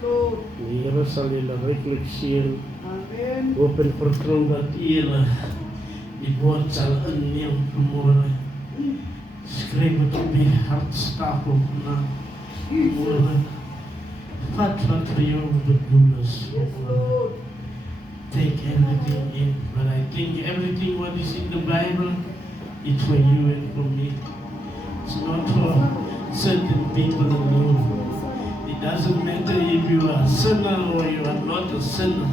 Die Here sal julle ryklik seën. Amen. Hoop en vertrou dat julle die woord sal inneem vanmôre. Skryf dit op die hartstapel na môre. Wat vir jou bedoel is. Take everything in, but I think everything what is in the Bible, it's for you and for me. It's not for certain people alone. It doesn't matter if you are a sinner or you are not a sinner.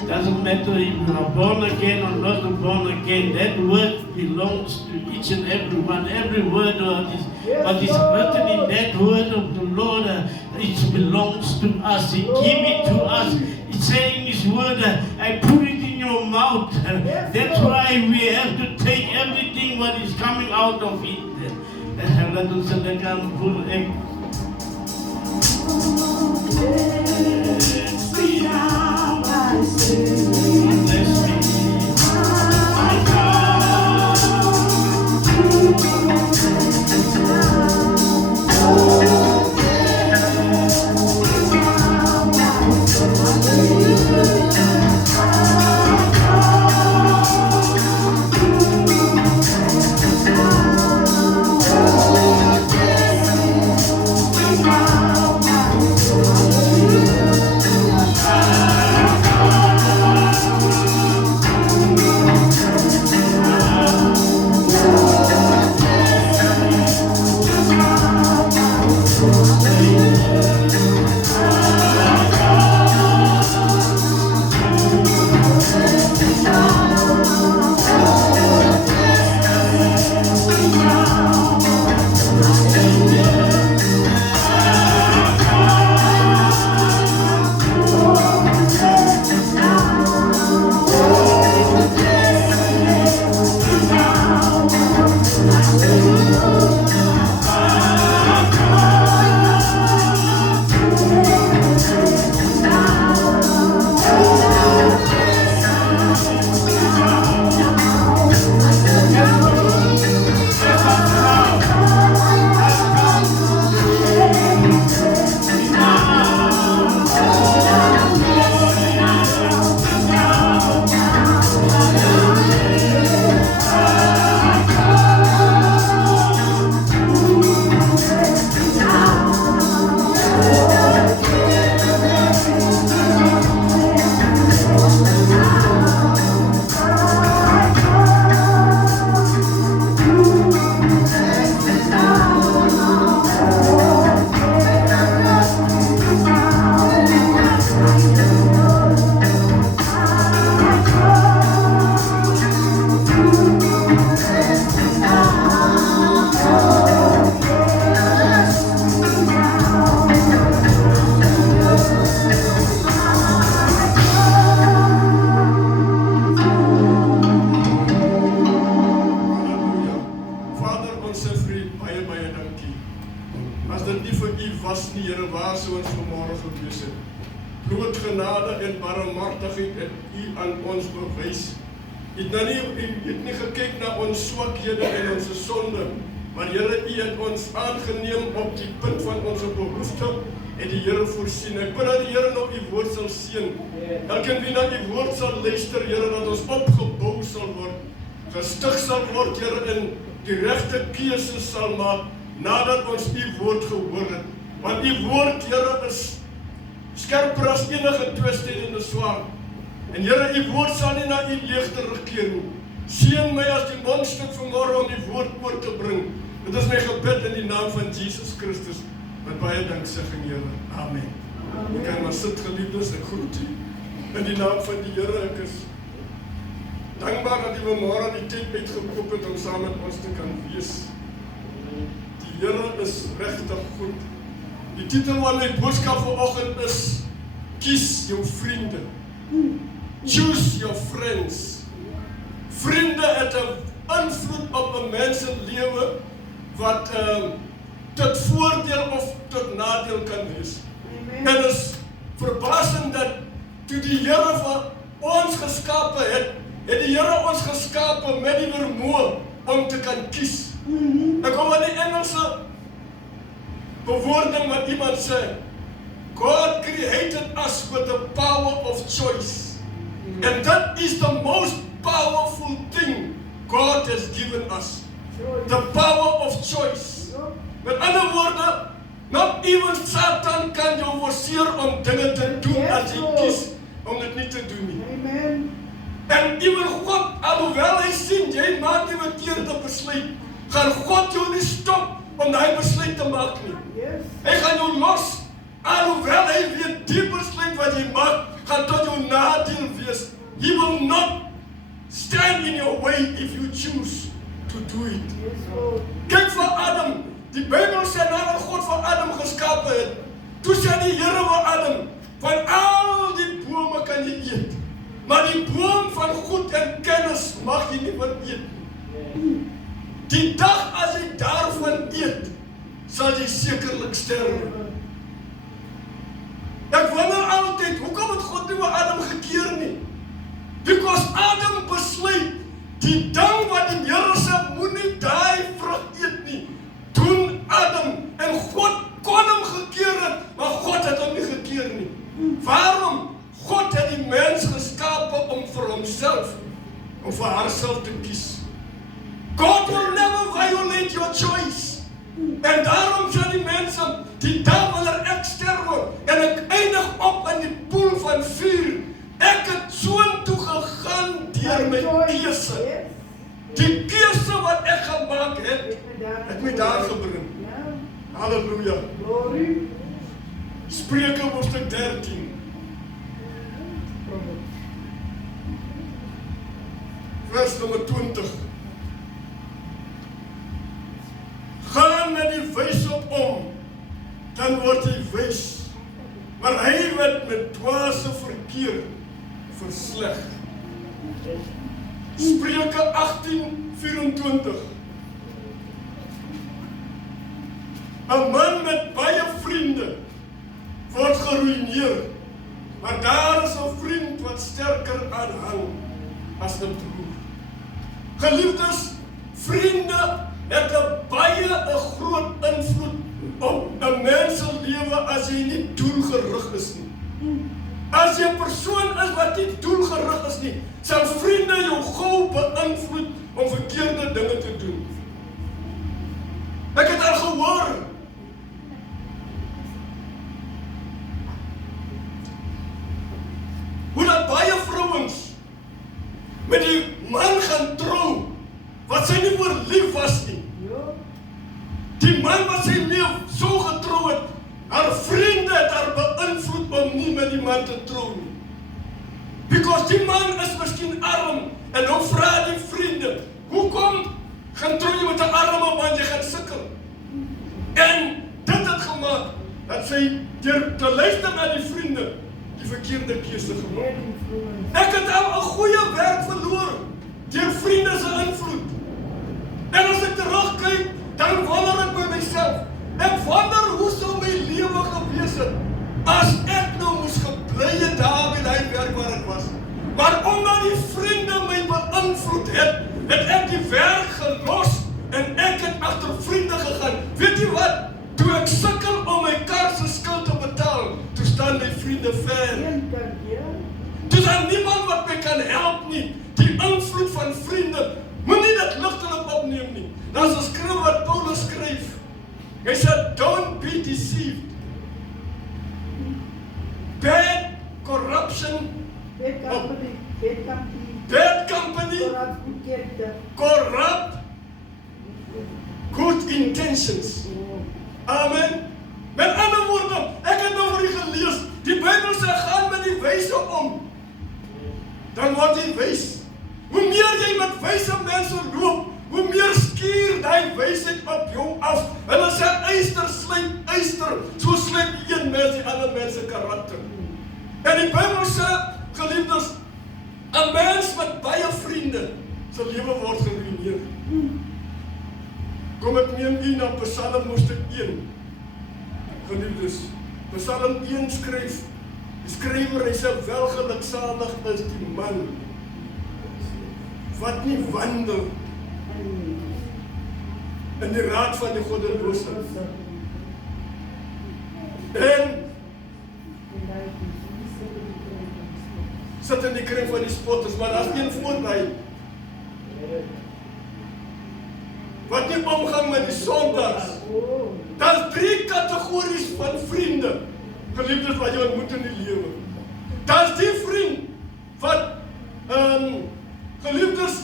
It doesn't matter if you are born again or not born again. That word belongs to each and every one. Every word what is written in that word of the Lord, it belongs to us. He gave it to us. It's saying His word, I put it in your mouth. That's why we have to take everything what is coming out of it. Let us pull it. Elkeen wie na die woord sal luister, Here, dat ons opgebou sal word, gestig sal word, Here, en die regte keuses sal maak, nadat ons die woord gehoor het. Want die woord, Here, is skerper as enige tweesnijdende swaard. En Here, die woord sal nie na u leeg terugkeer nie. Seën my as die mondstuk vanmorgen om die woord oor te bring. Dit is my gebed in die naam van Jesus Christus, met baie danksegging, Here. Amen. Jy kan maar sit, geliefdes, ek groet u. In die naam van die Here, ek is dankbaar dat die vanmorgen die tyd uitgekoop het om saam met ons te kan wees. Die Here is regtig goed. Die titel van my boodskap vanoggend is Kies jou vriende. Choose your friends. Vriende het 'n invloed op 'n mens se lewe wat tot voordeel of tot nadeel kan wees. En is verbasend dat toe die Here van ons geskape het die Here ons geskape met die vermoë om te kan kies. Ek kom aan die Engelse bewoording wat iemand sê, God created us with the power of choice. And that is the most powerful thing God has given us. The power of choice. Met ander woorde, not even Satan kan jou forceer om dinge te doen as jy kies om dit nie te doen nie. Amen. En even God, alhoewel hy sien, jy maak die verkeerde besluit, gaan God jou nie stop om die besluit te maak nie. Yes. Hy gaan jou los, alhoewel hy weet die besluit wat jy maak, gaan tot jou nadeel wees. He will not stand in your way if you choose to do it. Yes, Lord. Kyk vir Adam, die Bybel sê nadat God vir Adam geskape het, toe sê die Here vir Adam, van al die bome kan jy eet, maar die boom van goed en kennis mag jy nie van eet nie. Die dag as jy daarvan eet, sal jy sekerlik sterwe. Ek wonder altyd, hoekom het God nie vir Adam gekeer nie? Because Adam besluit, die ding wat die Here sê, moenie daai vrug eet nie, doen Adam, en God kon hom gekeer het, maar God het hom nie gekeer nie. Waarom? God het die mens geskape om vir homself, om vir haarself te kies. God will never violate your choice. En daarom sê die mense, die dag wanneer ek sterwe, en ek eindig op in die poel van vuur, ek het soontoe gegaan deur my keuse. Die keuse wat ek gemaak het, het my daar gebring. Halleluja. Glory. Spreuke hoofstuk 13. Vers nummer 20. Gaan met die wyse om, dan word hy wys. Maar hy wat met dwaase verkeer versleg. Spreuke 18:24. 'n man met baie vriende word geruïneer, maar daar is 'n vriend wat sterker aanhang as 'n broer. Geliefdes, vriende het 'n groot invloed op 'n mens se lewe as jy nie doelgerig is nie. As jy 'n persoon is wat nie doelgerig is nie, sal vriende jou gou beïnvloed om verkeerde dinge te doen. Ek het al gehoor, hoe dat baie vrouens met die man gaan trou, wat sy nie voor lief was nie. Die man wat sy nie so getrou het, haar vriende het haar beïnvloed om nie met die man te trou nie. Because die man is miskien arm, en nou vra die vriende, hoekom gaan trou jy met 'n arme man, jy gaan sukkel? En dit het gemaak, dat sy deur te luister na die vriende, die verkeerde keuse gemaak. Ek het al 'n goeie werk verloor, deur vriende se invloed. En as ek terugkyk, dan wonder ek by myself, ek wonder hoe sou my lewe gewees het, as ek nou moes gebly het daar by die werk waar ek was. Maar omdat die vriende my beïnvloed het, het ek die werk gelos, en ek het agter vriende gegaan. Weet jy wat? Toe ek sukkel om my kar se skuld te betaal, toe staan my vriende ver. Toe is daar niemand wat my kan help nie. Die invloed van vriende, moenie dit ligtelik opneem nie. Daar's 'n skrif wat Paulus skryf. Hy sê, don't be deceived. Bad corruption, bad company, corrupt good intentions. Amen. Met ander woorde, ek het nou vir u gelees, die Bybel sê, gaan met die wyse om, dan word jy wys. Hoe meer jy met wyse mense loop, hoe meer skuur die wysheid op jou af. Hulle sê, yster slyp yster, so slyp een mens die ander mens se karakter. En die Bybel sê, geliefdes, 'n mens met baie vriende, sy lewe word geruïneer. Kom ek neem u na Psalm hoofstuk 1. Geliefdes, Psalm 1 skryf, die skrywer, hy sê, welgeluksalig is die man wat nie wandel in die raad van die goddelose, en sit in die kring van die spotters, maar daar's een voorby wat nie omgaan met die sondags. Daar's 3 kategories van vriende, geliefdes wat jy ontmoet in die lewe. Daar's die vriend wat geliefdes,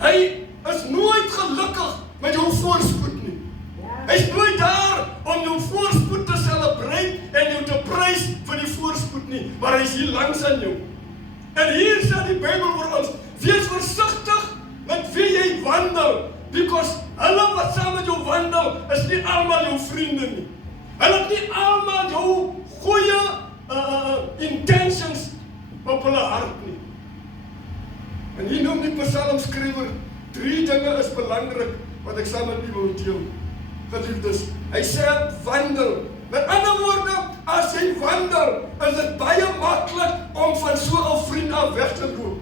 hy is nooit gelukkig met jou voorspoed nie. Hy is nooit daar om jou voorspoed te celebrate en jou te prys vir die voorspoed nie, maar hy is hier langs aan jou. En hier sê die Bybel vir ons, wees versigtig met wie jy wandel, because hulle wat saam met jou wandel, is nie almal jou vriende nie. Hulle het nie almal jou goeie intentions op hulle hart nie. En hier noem die psalmskrywer 3 dinge is belangrik wat ek saam met u wil deel. Geliefdes, hy sê wandel. Met ander woorde, as jy wandel, is dit baie maklik om van so 'n vriend af weg te loop.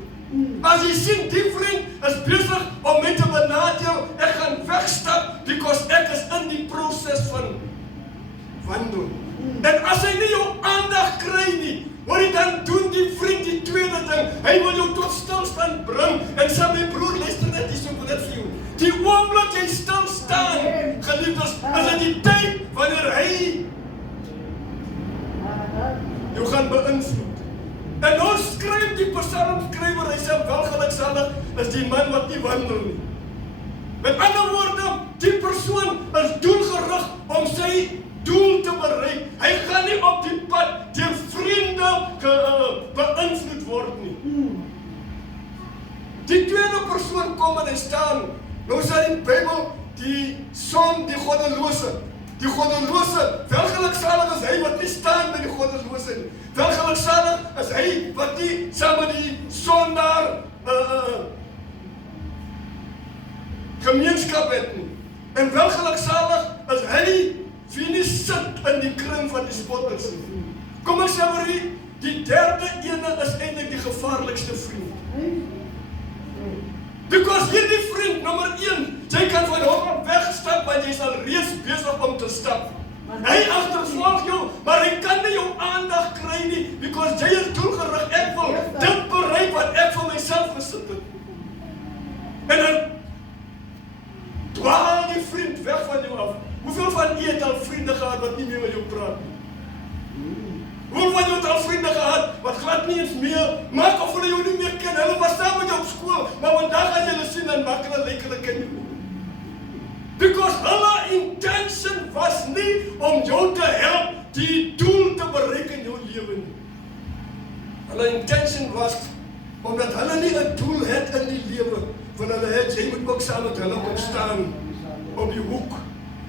As jy sien die vriend is besig om my te benadeel, ek gaan wegstap because ek is in die proses van wandel. En as hy nie jou aandag kry nie, hoor jy, dan doen die vriend die tweede ding. Hy wil jou tot stilstand bring en sê, my broer, luister net hier so net vir jou. Die oomblik jy stil staan, geliefdes, is dit die tyd wanneer hy jou gaan beïnvloed. En nou skryf die psalmskrywer, hy sê, welgeluksalig is die man wat nie wandel nie. Met ander woorde, die persoon is doelgerig om sy doel te bereik. Hy gaan nie op die pad deur vriende beïnvloed word nie. Die tweede persoon kom en hy staan. Nou sê die Bybel, die son, die goddelose. Die goddelose, welgeluksalig is hy wat nie staan by die goddelose nie. Welgeluksalig is hy wat nie saam met die sondaar gemeenskap het nie. En welgeluksalig is hy wie nie sit in die kring van die spotters nie. Kom ek sê vir u, die derde ene is eintlik die gevaarlikste vriend. Because hierdie vriend, nommer 1, jy kan van hom wegstap, want jy is al reeds besig om te stap. Hy agtervolg jou, maar hy kan nie jou aandag kry nie, because jy is doelgerig, ek wil dit bereik wat ek vir myself gesit het. En dan dwaal die vriend weg van jou af. Hoeveel van u het al vriende gehad wat nie meer met jou praat nie? Hoeveel van u het al vriende gehad wat glad nie eens meer maak of hulle jou nie meer ken? Hulle was saam met jou op skool, maar vandag as jy hulle sien, dan maak hulle lyk hulle ken jou nie. Because hulle intention was nie om jou te help die doel te bereik in jou lewe nie. Hulle intention was, omdat hulle nie 'n doel het in die lewe, want hulle het, jy moet ook saam met hulle opstaan op die hoek.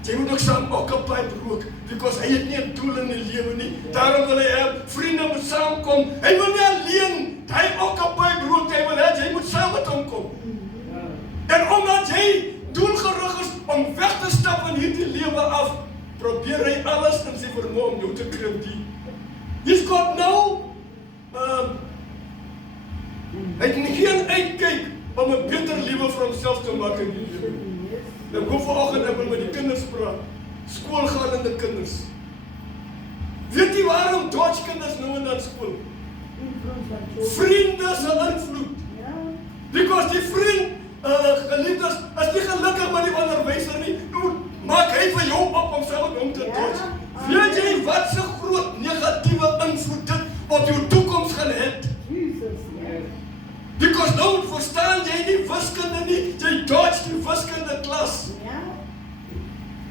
Jy moet ook saam occupy rook, because hy het nie 'n doel in die lewe nie. Daarom wil hy hê, vriende moet saamkom. Hy wil nie alleen, hy occupy rook, hy wil hê, jy moet saam met hom kom. En omdat jy doelgerig is om weg te stap in hierdie lewe af, probeer hy alles in sy vermoë om jou te kry op die. He's got no, hy het geen uitkyk om 'n beter lewe vir homself te maak in die lewe. En hoe vanoggend ek wil met die kinders praat, skoolgaande kinders. Weet jy waarom Dutch kinders nou en dan skool? Vriende se invloed. Because die vriend, geliefdes, is nie gelukkig met die onderwyser nie, nou maak hy vir jou op om saam met hom te Dutch. Weet jy wat so groot negatiewe invloed dit op jou toekoms gaan hê? Because nou verstaan jy nie wiskunde nie, jy dodge die wiskunde klas.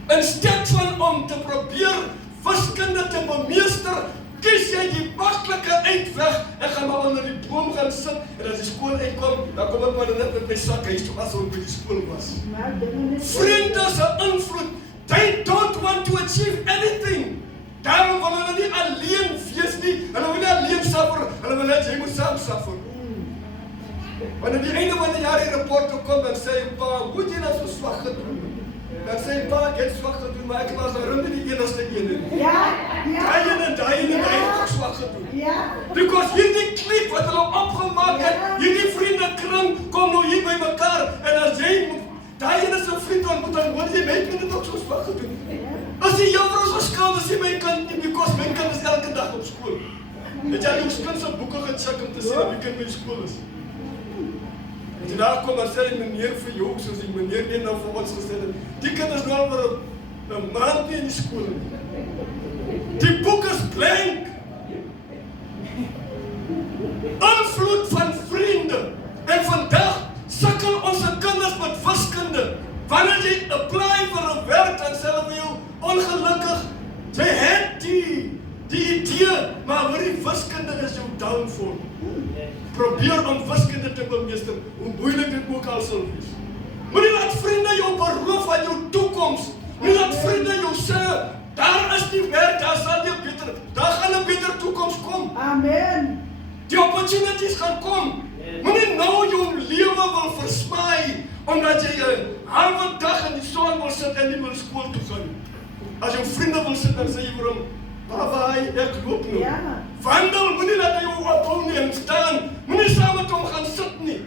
Instead van om te probeer wiskunde te bemeester, kies jy die maklike uitweg, ek gaan maar onder die boom gaan sit, en as die skool uitkom, dan kom ek maar net met my sak huis toe, as ek by die skool was. Vriende se invloed, they don't want to achieve anything. Daarom wil hulle nie alleen wees nie, hulle wil nie alleen suffer, hulle wil net, jy moet saam suffer. Want aan die einde van die jaar die rapport kom, dan sê hy, pa, hoe het jy nou so swak gedoen? Dan sê hy, pa, ek het swak gedoen, maar ek was daarom nie die enigste ene. Daai en ook swak gedoen. Because hierdie kliek wat hulle opgemaak het, hierdie vriendekring kom nou hier by mekaar, en as jy daai ene se vriend ontmoet, dan word jy my kind het ook so swak gedoen. As die juffrou so skuld, as jy my kind nie, because my kind is elke dag op skool. Het jy jou kind se boeke gecheck om te sien of die kind by die skool is? En toe daar kom dan sê die meneer vir jou, soos die meneer een nou vir ons gesê het, die kind is nou maar 'n maand nie in die skool nie. Die boek is blank. Invloed van vriende. En vandag sukkel ons kinders met wiskunde. Wanneer jy apply vir 'n werk, dan sê hulle vir jou, ongelukkig, jy het die idee, maar hoor die wiskunde is jou downfall. Probeer om wiskunde te bemeester, hoe moeilik dit ook al sal wees. Moenie laat vriende jou beroof van jou toekoms. Moenie laat vriende jou sê, daar is die werk, daar sal jy beter, daar gaan 'n beter toekoms kom. Amen. Die opportunities gaan kom. Moenie nou jou lewe wil versmaai, omdat jy 'n halwe dag in die son wil sit en nie wil skool toe gaan. As jou vriende wil sit, dan sê jy vir hom, papa, ek loop nou. Ja. Wandel, moenie laat hy jou ophou nie en staan. Moenie saam met hom gaan sit nie.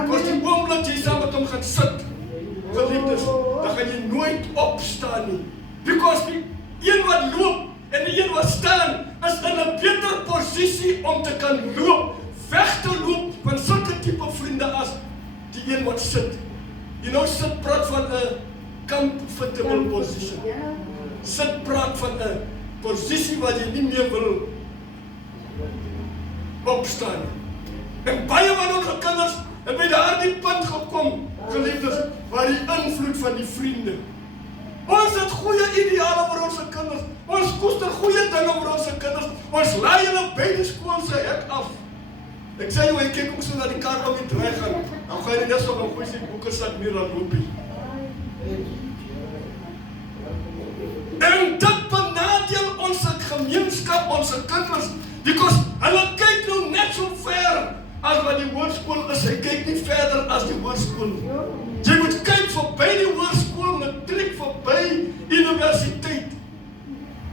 Because die oomblik jy saam met hom gaan sit, geliefdes, dan gaan jy nooit opstaan nie. Because die een wat loop en die een wat staan, is in 'n beter posisie om te kan loop, weg te loop van sulke tipe vriende as die een wat sit. You know, sit praat van 'n comfortable position. Sit praat van 'n posisie waar jy nie meer wil opstaan. En baie van ons kinders het by daardie punt gekom, geliefdes, waar die invloed van die vriende. Ons het goeie ideale vir ons kinders. Ons koester goeie dinge vir ons kinders. Ons laai hulle by die skool se hek af. Ek sê jou, ek kyk ook so na die kar om die draai gaan. Dan gaan jy net so 'n goeie boeke sak meer dan loopie. En dit benadeel ons gemeenskap, ons kinders, because hulle kyk nou net so ver as wat die hoërskool is. Hy kyk nie verder as die hoërskool. Jy moet kyk verby die hoërskool, matriek verby universiteit.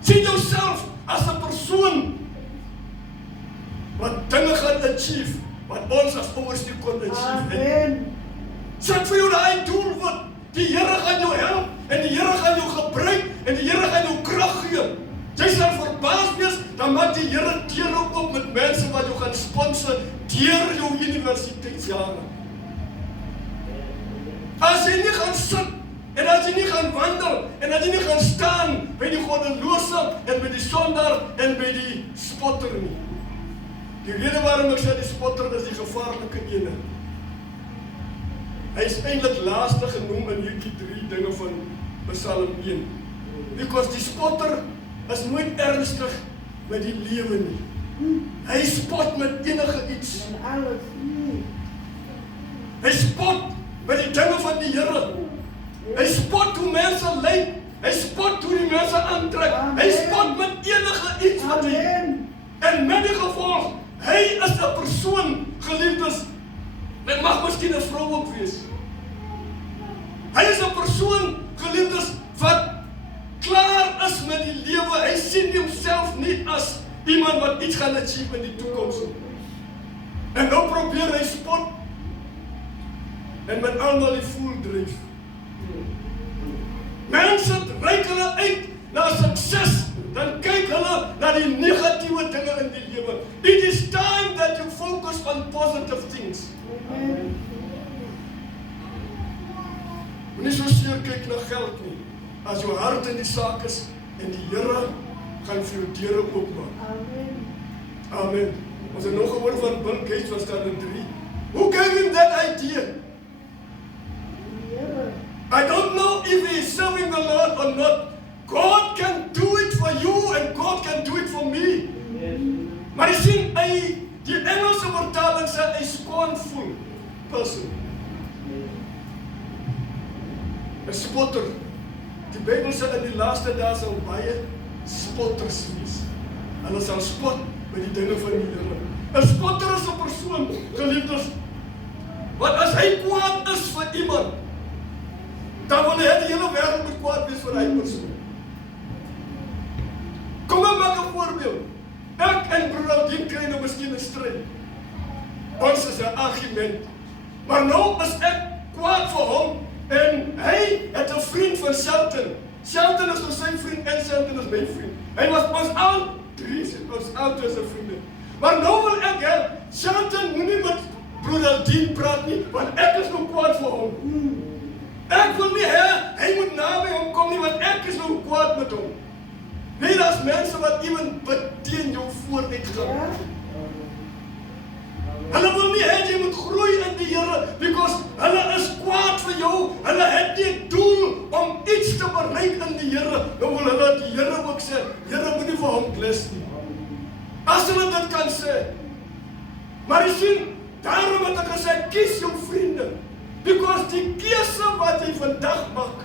Sien jouself as 'n persoon wat dinge gaan achieve, wat ons as ouers nie kon achieve. Amen. Sit vir jou daai doel wat die Here gaan jou help en die Here gaan jou gebruik en die Here gaan jou krag gee. Jy sal verbaas wees, dan maak die Here deure oop met mense wat jou gaan sponsor deur jou universiteitsjare. As jy nie gaan sit en as jy nie gaan wandel en as jy nie gaan staan by die goddelose en by die sondaar en by die spotter nie. Die rede waarom ek sê die spotter is die gevaarlike ene. Hy is eintlik laaste genoem in hierdie 3 dinge van Psalm 1. Because die spotter is nooit ernstig met die lewe nie. Hy spot met enige iets. Alles. Hy spot met die dinge van die Here. Hy spot hoe mense lyk. Hy spot hoe die mense aantrek. Hy spot met enige iets wat hy. En met die gevolg, hy is 'n persoon, geliefdes. Dit mag miskien 'n vrou ook wees. Hy is 'n persoon, geliefdes, wat klaar is met die lewe. Hy sien homself nie as iemand wat iets gaan achieve in die toekoms nie. En nou probeer hy spot en met almal die voel dryf. Mense reik hulle uit na sukses, dan kyk hulle na die negatiewe dinge in die lewe. It is time that you focus on positive things. Moenie so seer kyk na geld nie. As jou hart in die saak is en die Here gaan vir jou deure oopmaak. Amen. Amen. Ons het nog gehoor van Bill Gates, was daar in 3. Who gave him that idea? I don't know if he is serving the Lord or not. God can do it for you and God can do it for me. Maar jy sien, die Engelse vertaling sê 'n scornful person. 'n Spotter. Die Bybel sê in die laaste dae sal baie spotters wees. Hulle sal spot met die dinge van die Here. 'n Spotter is 'n persoon, geliefdes, wat as hy kwaad is vir iemand, dan wil hy die hele wêreld moet kwaad wees vir hy persoon. Kom ek maak 'n voorbeeld. Ek en broer Dien kry nou miskien 'n stryd. Ons is 'n argument. Maar nou is ek kwaad vir hom en hy het 'n vriend van Shelton. Shelton is nou sy vriend en Shelton is my vriend. Hy was ons oud as 'n vriende. Maar nou wil ek hê, Shanton moenie met broeder Dean praat nie, want ek is nou kwaad vir hom. Ek wil nie hê, hy moet na my hom kom nie, want ek is nou kwaad met hom. Nee, daar's mense wat iemand teen jou vooruit gaan. Hulle wil nie hê jy moet groei in die Here, because hulle is kwaad vir jou, hulle het nie doel om iets te bereik in die Here, dan wil hulle die Here ook sê, Here moet nie vir hom bless nie. As hulle dit kan sê. Maar jy sien, daarom het ek gesê, kies jou vriende, because die keuse wat jy vandag maak,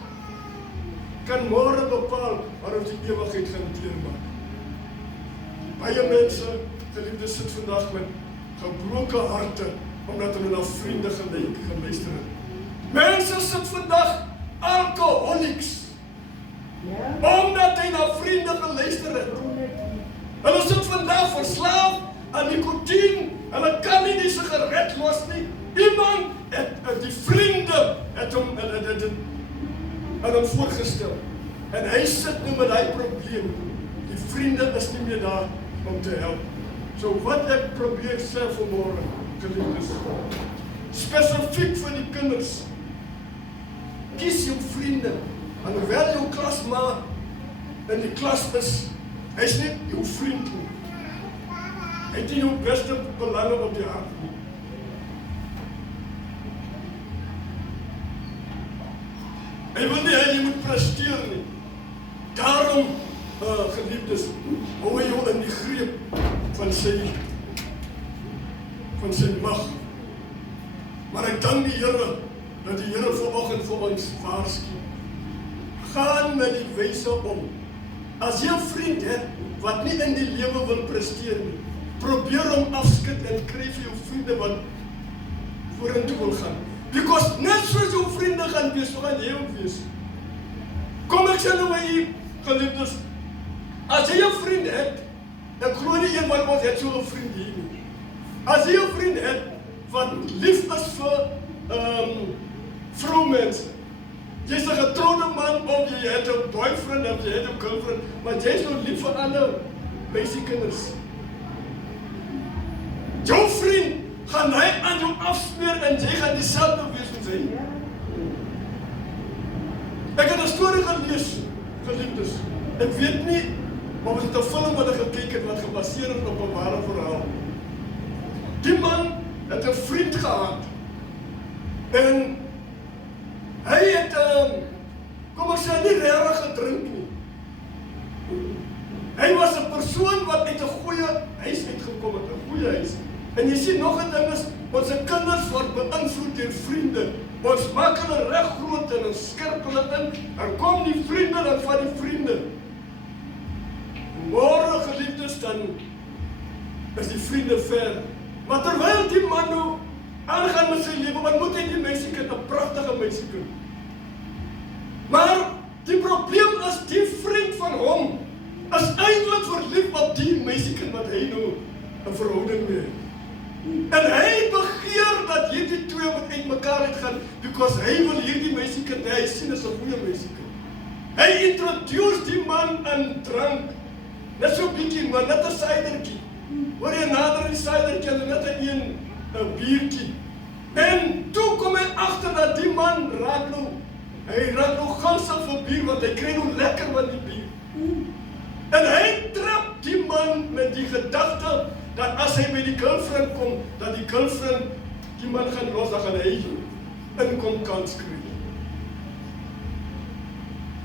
kan môre bepaal waarom die ewigheid gaan deurmaak. Baie mense, geliefdes, sit vandag met gebroke harte, omdat hulle na vriende geluister het. Mense sit vandag alcoholics, omdat hy na vriende geluister het. Hulle sit vandag verslaaf aan nikotien, hulle kan nie die sigaret los nie. Iemand het die vriende het hom voorgestel. En hy sit nou met die probleem. Die vriende is nie meer daar om te help. So wat ek probeer sê vanmôre, geliefdes, spesifiek vir die kinders, kies jou vriende, en hoewel jou klasmaat in die klas is, hy is nie jou vriend nie. Hy het nie jou beste belange op die hart nie. Hy wil nie hê jy moet presteer nie. Daarom, geliefdes, hou hy jou in die greep van sy mag. Maar ek dank die Here, dat die Here vanoggend vir ons waarsku. Gaan met die wyse om. As jy 'n vriend het, wat nie in die lewe wil presteer nie, probeer hom afskud en kry vir jou vriende wat vorentoe wil gaan. Because net soos jou vriende gaan wees, so gaan jy ook wees. Kom ek sê nou by u, geliefdes, as jy 'n vriend het, ek glo nie een van ons het so 'n vriend hier nie. As jy 'n vriend het, wat lief is vir vroumense, jy's 'n getroude man, of jy het 'n boyfriend, of jy het 'n girlfriend, maar jy's nou lief vir ander meisiekinders. Jou vriend, gaan hy aan jou afsmeer en jy gaan dieselfde wees soos hy. Ek het 'n storie gelees, geliefdes. Ek weet nie, maar was dit 'n film wat ek gekyk het wat gebaseer is op 'n ware verhaal. Die man het 'n vriend gehad en hy het kom ek sê nie regtig gedrink nie. Hy was 'n persoon wat uit 'n goeie huis uitgekom het, 'n goeie huis. En jy sien nog 'n ding is, ons kinders word beïnvloed deur vriende. Ons maak hulle reg groot en ons skerp hulle in, en kom die vriende dan van die vriende. Môre, geliefdes, dan is die vriende ver. Maar terwyl die man nou aangaan met sy lewe, wat moet hy die meisiekind, 'n pragtige meisiekind. Maar die probleem is, die vriend van hom is eintlik verlief op die meisiekind wat hy nou 'n verhouding mee het. En hy begeer dat hierdie twee moet uit mekaar uitgaan, because hy wil hierdie meisiekind hê, hy sien is 'n goeie meisiekind. Hy introduce die man aan drank, net so bietjie, maar net 'n sydertjie. Hoor jy nader die sydertjie en net 'n biertjie. En toe kom hy agter dat die man hy raak nou gansig vir bier, want hy kry nou lekker van die bier. En hy trap die man met die gedagte, dat as hy by die girlfriend kom, dat die girlfriend die man gaan los, dan gaan hy inkomkans kry.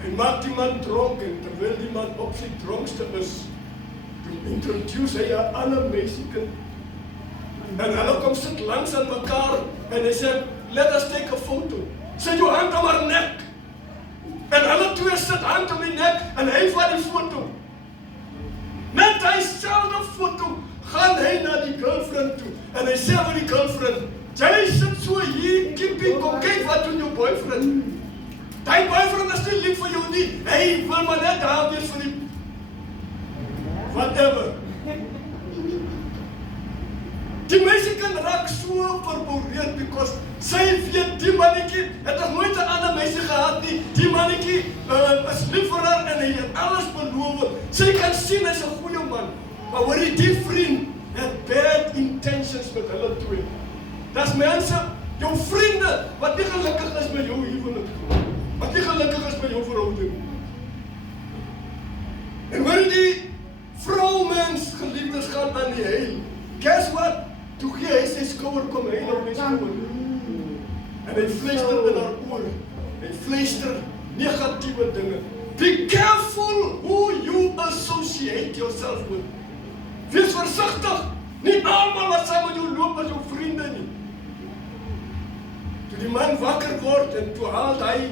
Hy maak die man dronk, en terwyl die man op sy dronkste is, toe introduce hy 'n ander meisiekind. En hulle kom sit langs aan mekaar, en hy sê, let us take a photo. Sit jou hand om haar nek. En hulle twee sit hand om die nek, en hy vat die foto. Met hy selfde foto, gaan hy na die girlfriend toe, en hy sê vir die girlfriend, jy sit so hier, kiepie, kom kyk wat doen jou boyfriend. Die boyfriend is nie lief vir jou nie, hy wil maar net daar wees vir die whatever. Die meisie kan raak so verboreerd, because sy weet, die mannetjie het nog nooit 'n ander meisie gehad nie, die mannetjie is lief vir haar, en hy het alles beloof, sy kan sien, hy's 'n goeie man. Maar hoor jy, die vriend het bad intentions met hulle twee. Dis mense, jou vriende, wat nie gelukkig is met jou huwelik, wat nie gelukkig is met jou verhouding. En hoor jy, die vrouwmens, geliefdes, gaan aan die heil. Guess what? Toe gee hy sy skouer, kom hy op my skouer. En hy fluister in haar oor. Hy fluister negatieve dinge. Be careful who you associate yourself with. Wees versigtig. Nie almal wat saam met jou loop as jou vriende nie. Toe die man wakker word en toe haal hy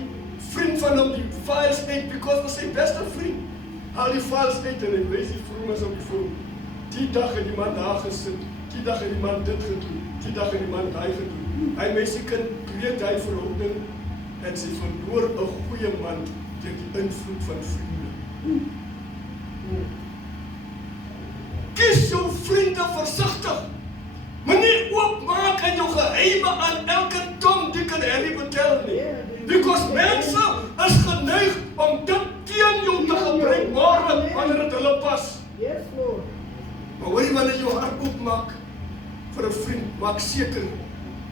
vriend van hom die files uit, because was sy beste vriend. Haal die files uit en hy wees die vroemes op die foon. Die dag het die man daar gesit. Die dag het die man dit gedoen. Die dag het die man daai gedoen. Hy mense kind breed hy verhouding en sy verloor 'n goeie man deur die invloed van vriende. Kies jou vriende versigtig. Moenie oopmaak en jou geheime aan elke Tom, Dick en Harry vertel nie. Because mense is geneig om dit teen jou te gebruik môre wanneer dit hulle pas. Yes, Lord. Maar hoor jy, wanneer jy jou hart oopmaak vir 'n vriend, maak seker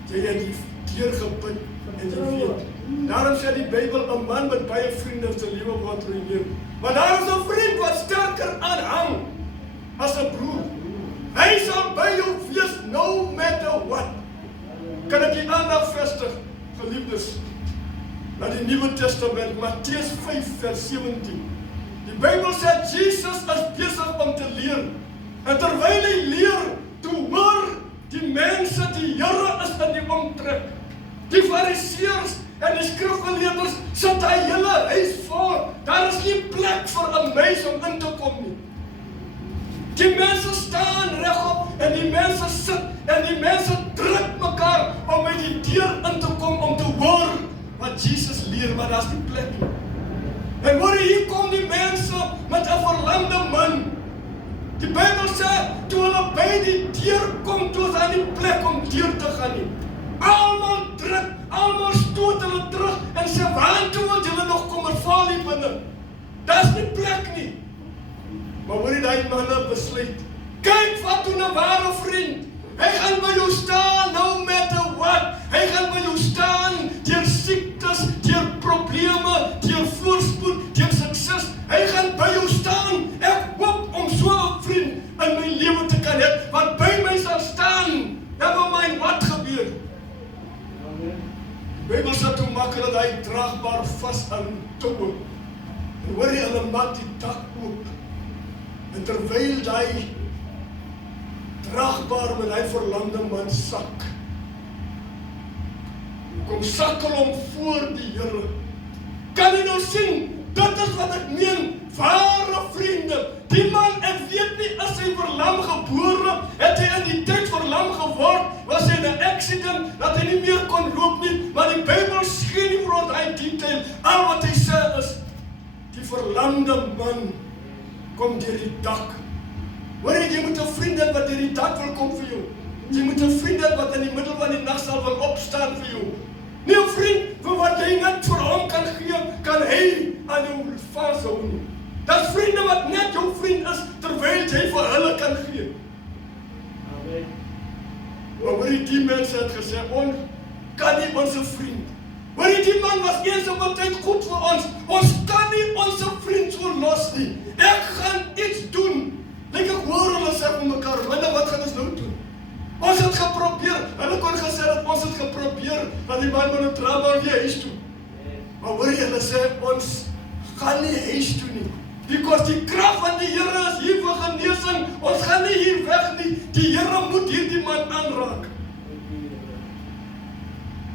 jy het die deur gebid en jy weet. Daarom sê die Bybel, 'n man met baie vriende se lewe word ruïneer. Maar daar is 'n vriend wat sterker aanhang as 'n broer. Hy sal by jou wees no matter what. Kan ek die aandag vestig, geliefdes, na die Nuwe Testament, Matteus 5 vers 17. Die Bybel sê Jesus is besig om te leer. En terwyl hy leer, toe hoor die mense die Here is in die omtrek. Die Fariseërs en die skrifgeleerdes sit hy hele huis vol. Daar is nie plek vir 'n mens om in te kom nie. Die mense staan regop en die mense sit en die mense druk mekaar om by die deur in te kom om te hoor wat Jesus leer, maar daar's nie plek nie. En hoor hier kom die mense met 'n verlamde man. Die Bybel sê, toe hulle by die deur kom, toe is daar nie plek om deur te gaan nie. Almal druk, almal stoot hulle terug en sê, waartoe wil julle nog kom en val hier binne? Daar's nie plek nie. Maar hoor jy, die manne besluit, kyk wat doen 'n ware vriend. Hy gaan by jou staan, no matter what. Hy gaan by jou staan, deur siektes, deur probleme, deur voorspoed, deur sukses. Hy gaan by jou staan. Ek hoop om so 'n vriend in my lewe te kan hê, wat by my sal staan, never mind wat gebeur. Die Bybel sê toe maak hulle hy draagbaar vas aan toue. En hoor jy, hulle maak die dak oop. En terwyl hy draagbaar met hy verlamde man sak, kom sakkel hom voor die Here. Kan jy nou sien? Dit is wat ek meen, ware vriende. Die man, ek weet nie, as hy verlam gebore, het hy in die tyd verlam geword, was hy in 'n accident, dat hy nie meer kon loop nie, maar die Bybel gee nie vir ons daai detail. Al wat hy sê is, die verlamde man kom deur die dak. Hoor jy moet 'n vriend hê wat deur die dak wil kom vir jou. Jy moet 'n vriend hê wat in die middel van die nag sal wil opstaan vir jou. Nie 'n vriend vir wat jy net vir hom kan gee, kan hy aan jou vashou nie. Dis vriende wat net jou vriend is, terwyl jy vir hulle kan gee. Amen. Maar hoor jy, die mense het gesê, ons kan nie ons vriend. Hoor jy, die man was eens op 'n tyd goed vir ons. Ons kan nie ons vriend so los nie. Ek gaan iets doen. Ek hoor hulle sê vir mekaar, "Wanneer wat gaan ons nou doen?" Ons het geprobeer. Hulle kon gesê dat ons het geprobeer dat die man moet trauma weer huis toe. Maar hoor jy, hulle sê ons gaan nie huis toe nie. Because die krag van die Here is hier vir genesing. Ons gaan nie hier weg nie. Die Here moet hierdie man aanraak.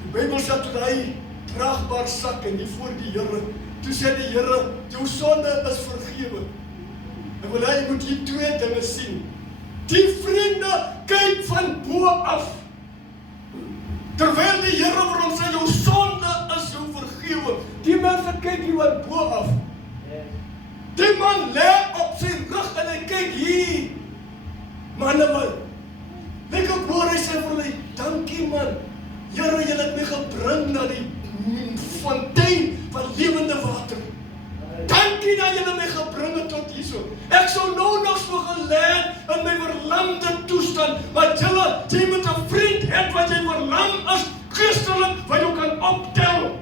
Die Bybel sê toe hy draagbaar sak en nie voor die Here. Toe sê die Here, jou sonde is vergewe. En wil hy moet hier twee dinge sien. Die vriende kyk van bo af. Terwyl die Here vir hom sê, jou sonde is jou vergewe. Die mense kyk hier wat bo af. Die man lê op sy rug en hy kyk hier. Man, ek hoor hy sê vir my, dankie man. Here, jy het my gebring na die fontein van lewende water. Dankie. Dankie dat julle my gebring het tot hierso. Ek sou nou nog so gelê in my verlamde toestand, maar jy moet 'n vriend hê wat jy verlam is, geestelik, wat jy kan optel.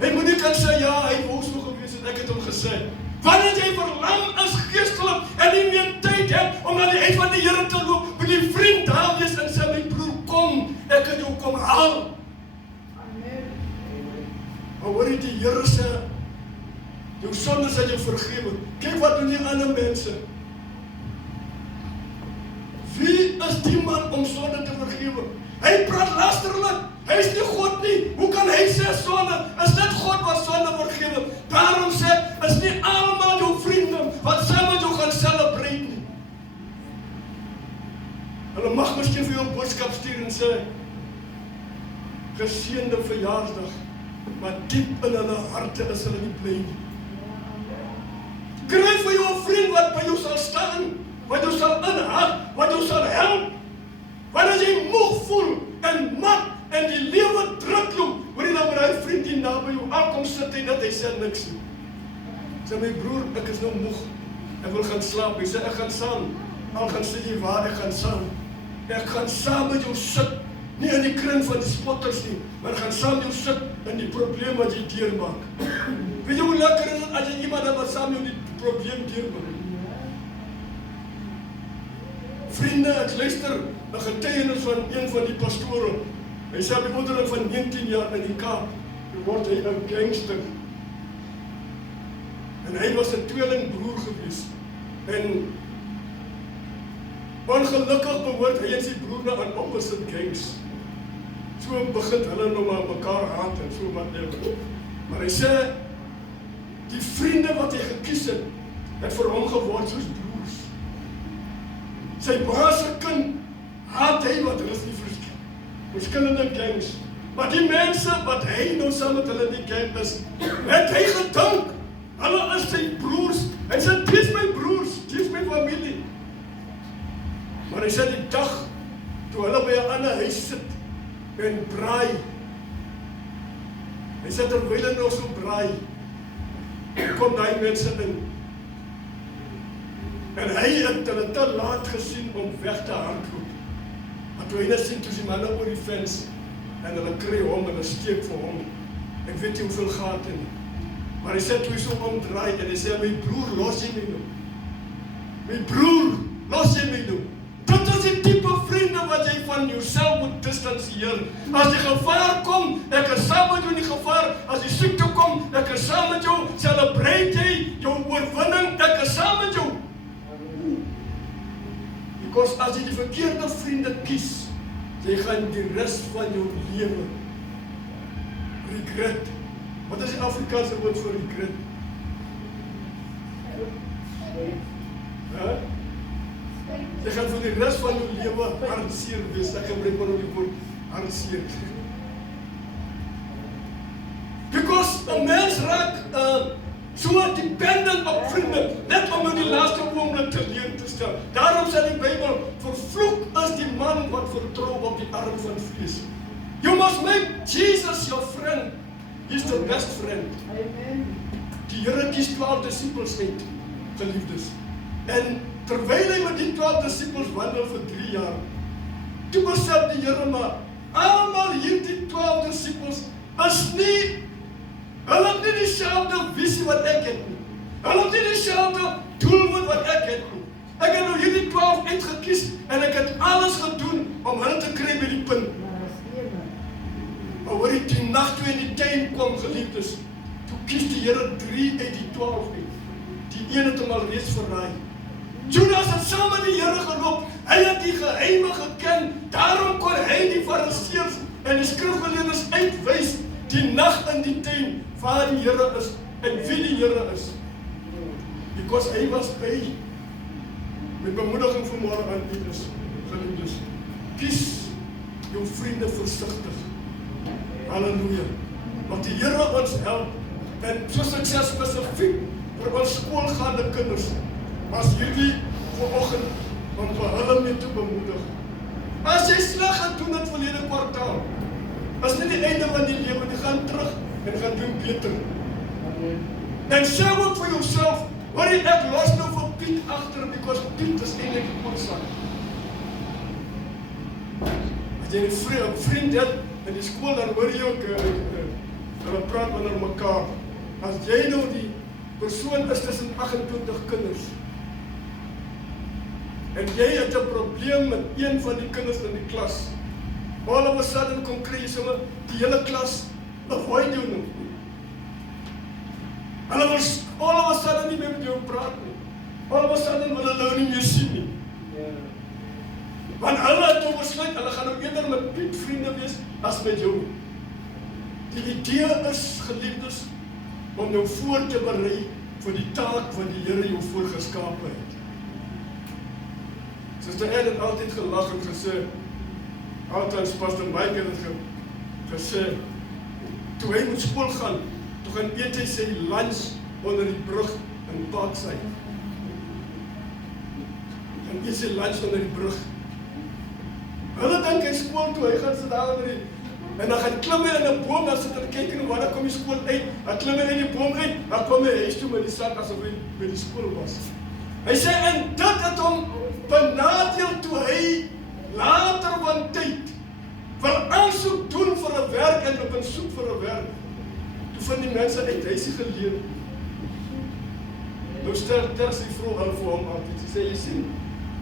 Hy moet nie kan sê, ja, hy wou so gewees het, ek het hom gesê. Wanneer jy verlam is geestelik en nie meer tyd het om na die huis van die Here te loop, moet die vriend daar wees en sê, my broer, kom, ek kan jou kom haal. Amen. Maar hoor jy die Here sê, jou sondes het jou vergewe. Kyk wat doen die ander mense. Wie is die man om sonde te vergewe? Hy praat lasterlik. Hy is nie God nie. Hoe kan hy sê sonde? Is dit God wat sonde vergewe? Daarom sê, is nie almal jou vriende wat saam met jou gaan celebrate nie. Hulle mag miskien vir jou 'n boodskap stuur en sê, geseënde verjaarsdag, maar diep in hulle harte is hulle nie bly nie. Kry vir jou 'n vriend wat by jou sal staan, wat jou sal inhak, wat jou sal help. Wanneer jy moeg voel en mat en die lewe druk jou, hoor jy dan met hy vriend die naby jou aankom sit en dat hy sê niks nie. Sê my broer, ek is nou moeg, ek wil gaan slaap. Hy sê ek gaan saam. Al gaan sê jy waar, ek gaan saam. Ek gaan saam met jou sit, nie in die kring van die spotters nie, maar ek gaan saam met jou sit in die probleem wat jy deurmaak. Weet jy hoe lekker is dit as jy iemand het wat saam jou die probleem deurmaak? Vriende, ek luister 'n getuienis van een van die pastore. Hy sê op die ouderdom van 19 jaar in die Kaap, word hy 'n gangster. En hy was 'n tweelingbroer gewees. En ongelukkig behoort hy en sy broer na 'n opposite gangs. So begin hulle nou maar mekaar haat en so whatever. Maar hy sê, die vriende wat hy gekies het, het vir hom geword soos broers. Sy baas se kind haat hy wat hulle is nie verskillende gangs. Maar die mense wat hy nou saam met hulle in die gang is, het hy gedink, hulle is sy broers. Hy sê, dis my broers, dis my familie. Maar hy sê die dag, toe hulle by 'n ander huis sit en braai, hy sê terwyl hulle nog so braai, kom daai mense in. En hy het hulle te laat gesien om weg te hardloop. Maar toe hy net sien, toe die manne oor die fence, en hulle kry hom en hulle steek vir hom. Ek weet nie hoeveel gate nie. Maar hy sê toe hy so omdraai en hy sê, my broer, los jy my nou. My broer, los jy my nou. Dit is die tipe vriende wat jy van jouself moet distansieer. As die gevaar kom, ek is saam met jou in die gevaar. As die siekte kom, ek is saam met jou. Celebrate jy jou oorwinning, ek is saam met jou. Because as jy die verkeerde vriende kies, jy gaan die res van jou lewe regret. Wat is die Afrikaanse woord vir regret? Jy gaan vir die res van jou lewe hartseer wees. Ek gebruik maar die woord hartseer. Because 'n mens raak so dependent op vriende, net om in die laaste oomblik te leer te stel. Daarom sê die Bybel, vervloek is die man wat vertrou op die arm van vlees. You must make Jesus your friend. He's the best friend. Amen. Die Here kies 12 disippels uit, geliefdes. En terwyl hy met die 12 disippels wandel vir 3 jaar, toe besef die Here maar, almal hierdie 12 disippels is nie, hulle het nie dieselfde visie wat ek het nie. Hulle het nie dieselfde doelwit wat ek het nie. Ek het nou hierdie 12 uitgekies en ek het alles gedoen om hulle te kry by die punt. Maar hoor jy, die nag toe in die tuin kwam, geliefdes, toe kies die Here 3 uit die 12 uit. Die een het hom al reeds verraai. Judas het saam met die Here geloop. Hy het die geheime geken. Daarom kon hy die Fariseërs en die skrifgeleerdes uitwys die nag in die tuin waar die Here is en wie die Here is. Because hy was by. Met bemoediging vanmôre aan u is, geliefdes, kies jou vriende versigtig. Halleluja. Want die Here ons help. En soos ek sê spesifiek vir ons skoolgaande kinders, was hierdie vanoggend om vir hulle mee te bemoedig. As jy sleg gedoen het verlede kwartaal, is nie die einde van die lewe, jy gaan terug en gaan doen beter. Dan sê ook vir jouself, hoor jy, ek los nou vir Piet agter, because Piet is eintlik die oorsaak. As jy 'n vriend het in die skool, dan hoor jy ook, hulle praat onder mekaar. As jy nou die persoon is tussen 28 kinders, en jy het 'n probleem met een van die kinders in die klas, all of a sudden kom kry jy sommer die hele klas avoid jou nou. Hulle wil all of a sudden nie meer met jou praat nie. All of a sudden wil hulle nie meer sien nie. Want hulle het nou besluit, hulle gaan nou eerder met Piet vriende wees as met jou. Die idee is, geliefdes, om jou voor te berei vir die taak wat die Here jou voorgeskape het. Suster Ed het altyd gelag en gesê, althans Pastor Mike het gesê, toe hy moet skool gaan, toe gaan eet hy sy lunch onder die brug in Parkside. En eet sy lunch onder die brug. Hulle dink hy skool toe, hy gaan sit daar onder die, en dan gaan klim hy in 'n boom, dan sit hy kyk en wanneer kom die skool uit, dan klim hy in die boom uit, dan kom hy huis toe met die sak asof hy by die skool was. Hy sê, en dit het hom benadeel toe hy later van tyd wil aansoek doen vir 'n werk en op 'n soek vir 'n werk. Toe vind die mense uit, hy is nie geleer. Nou ter sy vrou hulle vir hom altyd, sy sê, jy sien,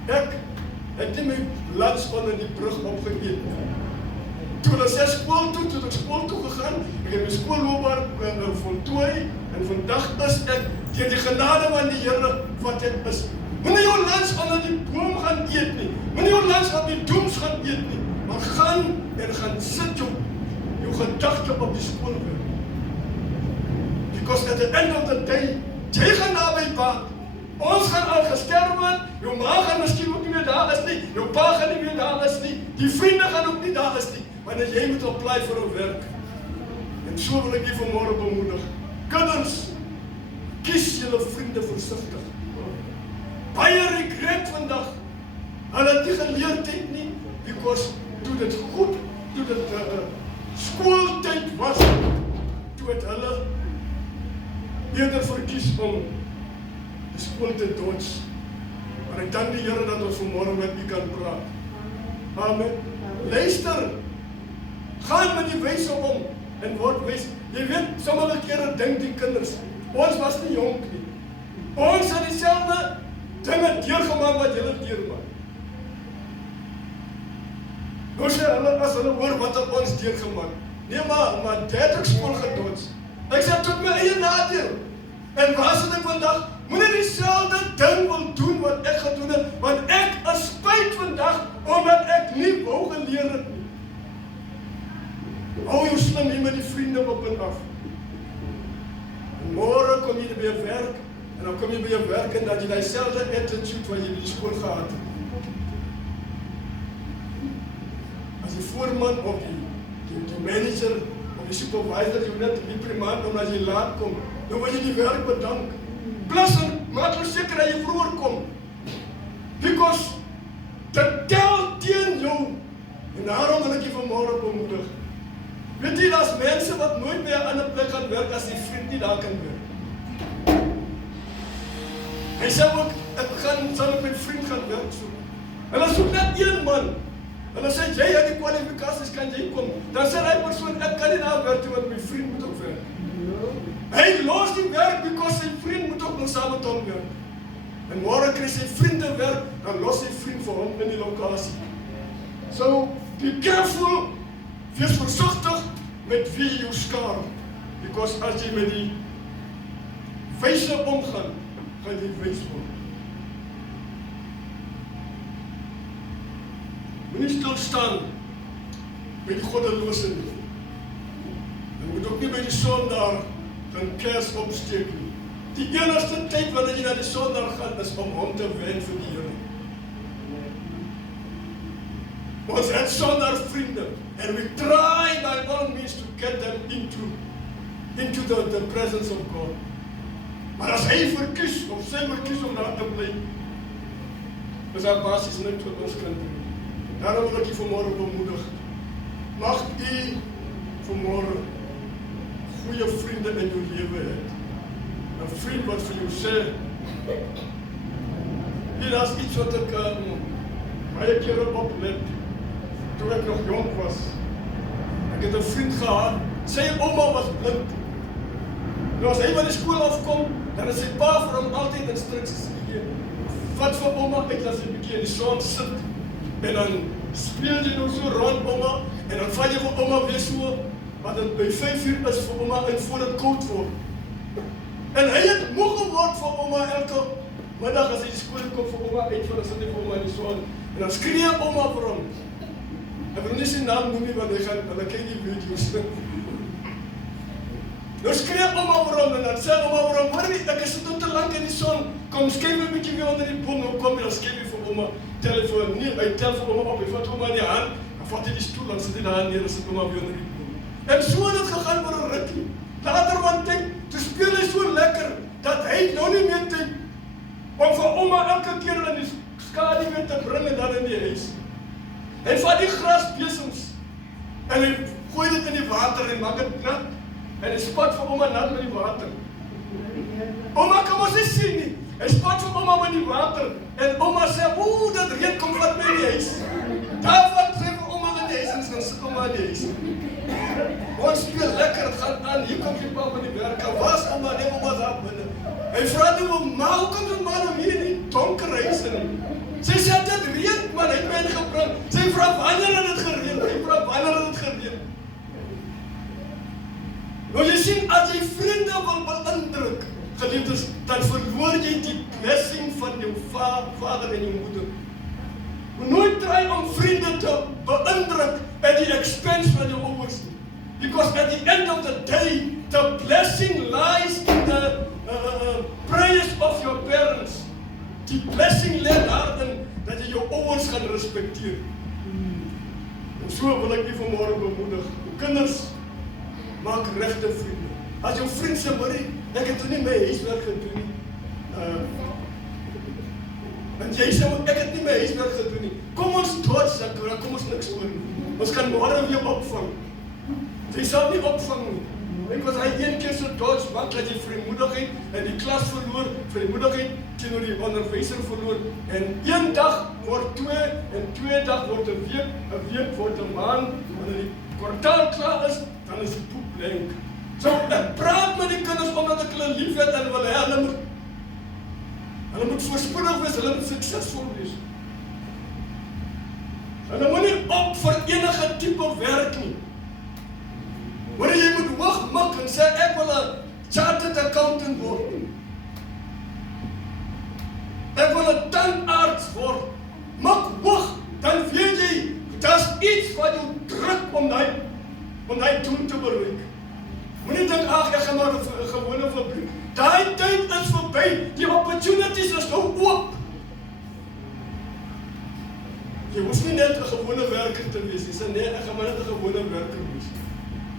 ek het nie my lunch onder die brug opgeëet. Toe hulle sê skool toe, toe ek skool toe gegaan, ek het my skoolloopbaan voltooi, en vandag is ek, deur die genade van die Here wat ek is. Moenie jou lunch onder die boom gaan eet nie, moenie jou lunch op die dooms gaan eet nie, maar gaan en gaan sit jou gedagte op die skoolwerk. Because at the end of the day, jy gaan daar by pa, ons gaan al gesterf word, jou ma gaan miskien ook nie meer daar is nie, jou pa gaan nie meer daar is nie, die vriende gaan ook nie daar is nie, wanneer jy moet apply vir 'n werk. En so wil ek jy vanmôre bemoedig. Kinders, kies julle vriende versigtig. Baie regret vandag. Hulle het nie geleerdheid nie, because toe dit goed, toe dit skooltyd was, toe het hulle eerder verkies om die skool te dodge. Maar ek dank die Here dat ons vanmôre met u kan praat. Amen. Luister, gaan met die wyse om en word wys. Jy weet, sommige kere dink die kinders, ons was nie jonk nie. Ons het dieselfde dinge deurgemaak wat julle deurmaak. Nou sê hulle, as hulle hoor wat het ons deurgemaak. Nee, maar dad het skool gedons. Ek sê, tot my eie nadeel. En waar sit ek vandag? Moenie dieselfde ding wil doen wat ek gedoen het, want ek is spyt vandag, omdat ek nie wou geleer het nie. Hou jou slim hier met die vriende op en af. En môre kom jy by 'n werk, en dan kom jy by 'n werk en dat jy dieselfde attitude wat jy by die skool gehad het. As die voorman of die manager of die supervisor, jy net die primaat omdat jy laat kom, dan wil jy die werk bedank. Plus, maak jou seker dat jy vroeër kom. Because dit tel teen jou. En daarom wil ek jy vanmôre bemoedig. Weet jy, daar's mense wat nooit by 'n ander plek gaan werk as die vriend nie daar kan werk. Hy sê ook, sal ek met vriend gaan werk soek. Hulle soek net een man. Hulle sê, jy het die kwalifikasies, kan jy kom. Dan sê hy persoon, ek kan nie daar werk toe, want my vriend moet ook werk. Hy los die werk, because sy vriend moet ook nog saam met hom werk. En môre kry sy vriende werk, dan los sy vriend vir hom in die lokasie. So, be careful, wees versigtig met wie jy jou skaar. Because as jy met die wyse omgaan, gaan jy wys word. Moenie stil staan by die goddelose nie. En moet ook nie by die sondaar gaan kers opsteek nie. Die enigste tyd wanneer jy na die sondaar gaan, is om hom te wen vir die Here. Ons het sondaar vriende, and we try by all means to get them into the presence of God. Maar as hy verkies, of sy verkies om daar te bly, is daar basies niks wat ons kan doen. Daarom wil ek jy vanmôre bemoedig. Mag u vanmôre goeie vriende in jou lewe hê. 'n vriend wat vir jou sê, hier is iets wat ek baie kere oplet, toe ek nog jong was. Ek het 'n vriend gehad, sy ouma was blind. Nou as hy by die skool afkom, dan is sy pa vir hom altyd instruksies gegee. Vat vir ouma uit as hy bietjie in die son sit, en dan speel jy nou so rond ouma, en dan vat jy vir ouma weer so, wat dit by 5 uur is vir ouma in voor dit koud word. En hy het moeg geword vir ouma elke middag as hy die skool kom vir ouma uit, vir sit hy vir ouma in die son, en dan skree ouma vir hom. Ek wil nie sy naam noem nie, want hulle kyk die video's. Nou skree ouma vir hom, en dan sê ouma vir hom, hoor nie, ek is tot te lank in die son, kom skryf my bietjie weer onder die boom, nou kom jy, dan skryf jy vir ouma, telefoon, nie, hy tel vir ouma op, hy vat ouma in die hand, dan vat hy die stoel, dan sit hy daar neer, dan sit ouma weer onder die boom. En so het het gegaan vir 'n rukkie. Later van tyd, toe speel hy so lekker, dat hy nou nie meer tyd, om vir ouma elke keer in die skaduwee te bring en dan in die huis. Hy vat die grasbesems, en hy gooi dit in die water, en maak het nat, en hy spat vir ouma nat met die water. Ouma kan ons nie sien nie. Hy spat vir ouma met die water, en ouma sê, oeh, dat reën kom vat my in die huis. Daar vat sy vir ouma in die huis, en dan sit ouma in die huis. Ons speel lekker, het gaan aan, hier kom die pa van die werk, en was ouma, nee, ouma is daar binnen. Hy vraag toe, maar hoe kom die man om hier in die donker huis in? Sy sê, dit reën, man, hy het my ingebring. Sy vraag, wanneer het het gereën? Hy vraag, wanneer het het gereën? Nou jy sien, as jy vriende wil beïndruk, geliefdes, dan verloor jy die blessing van jou vader en jou moeder. Nooit try om vriende te beïndruk at the expense van jou ouers. Because at the end of the day, the blessing lies in the prayers of your parents. Die blessing lê daarin dat jy jou ouers gaan respekteer. En so wil ek jy vanmôre bemoedig. Kinders, maak regte vriende. As jou vriend sê, "Marie, ek het nie my huiswerk gedoen nie." En jy sê, "Ek het nie my huiswerk gedoen nie." Kom ons trots, dan kom ons niks oor nie. Ons kan môre weer opvang. Jy sal nie opvang nie. Ek was hy een keer so trots, want dat jy vrymoedigheid in die klas verloor, vrymoedigheid teenoor die onderwyser verloor, en een dag word 2, en 2 dag word 'n week word 'n maand, wanneer die kwartaal klaar is, dan is die boek blank. So, ek praat met die kinders omdat ek hulle lief het en wil hê, hulle moet voorspoedig wees, hulle moet suksesvol wees. Hulle moet nie op vir enige tipe werk nie. Wanneer jy moet hoog mik en sê, ek wil 'n chartered accountant word. Ek wil 'n tandarts word. Mik hoog, dan weet jy, daar's iets wat jou druk om daai doel te bereik. Moenie dink, ag, ek gaan maar 'n gewone fabriek. Daai tyd is verby. Die opportunities is nou oop. Jy hoef nie net 'n gewone werker te wees. Jy sê, nee, ek gaan maar net 'n gewone werker wees.